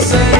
say.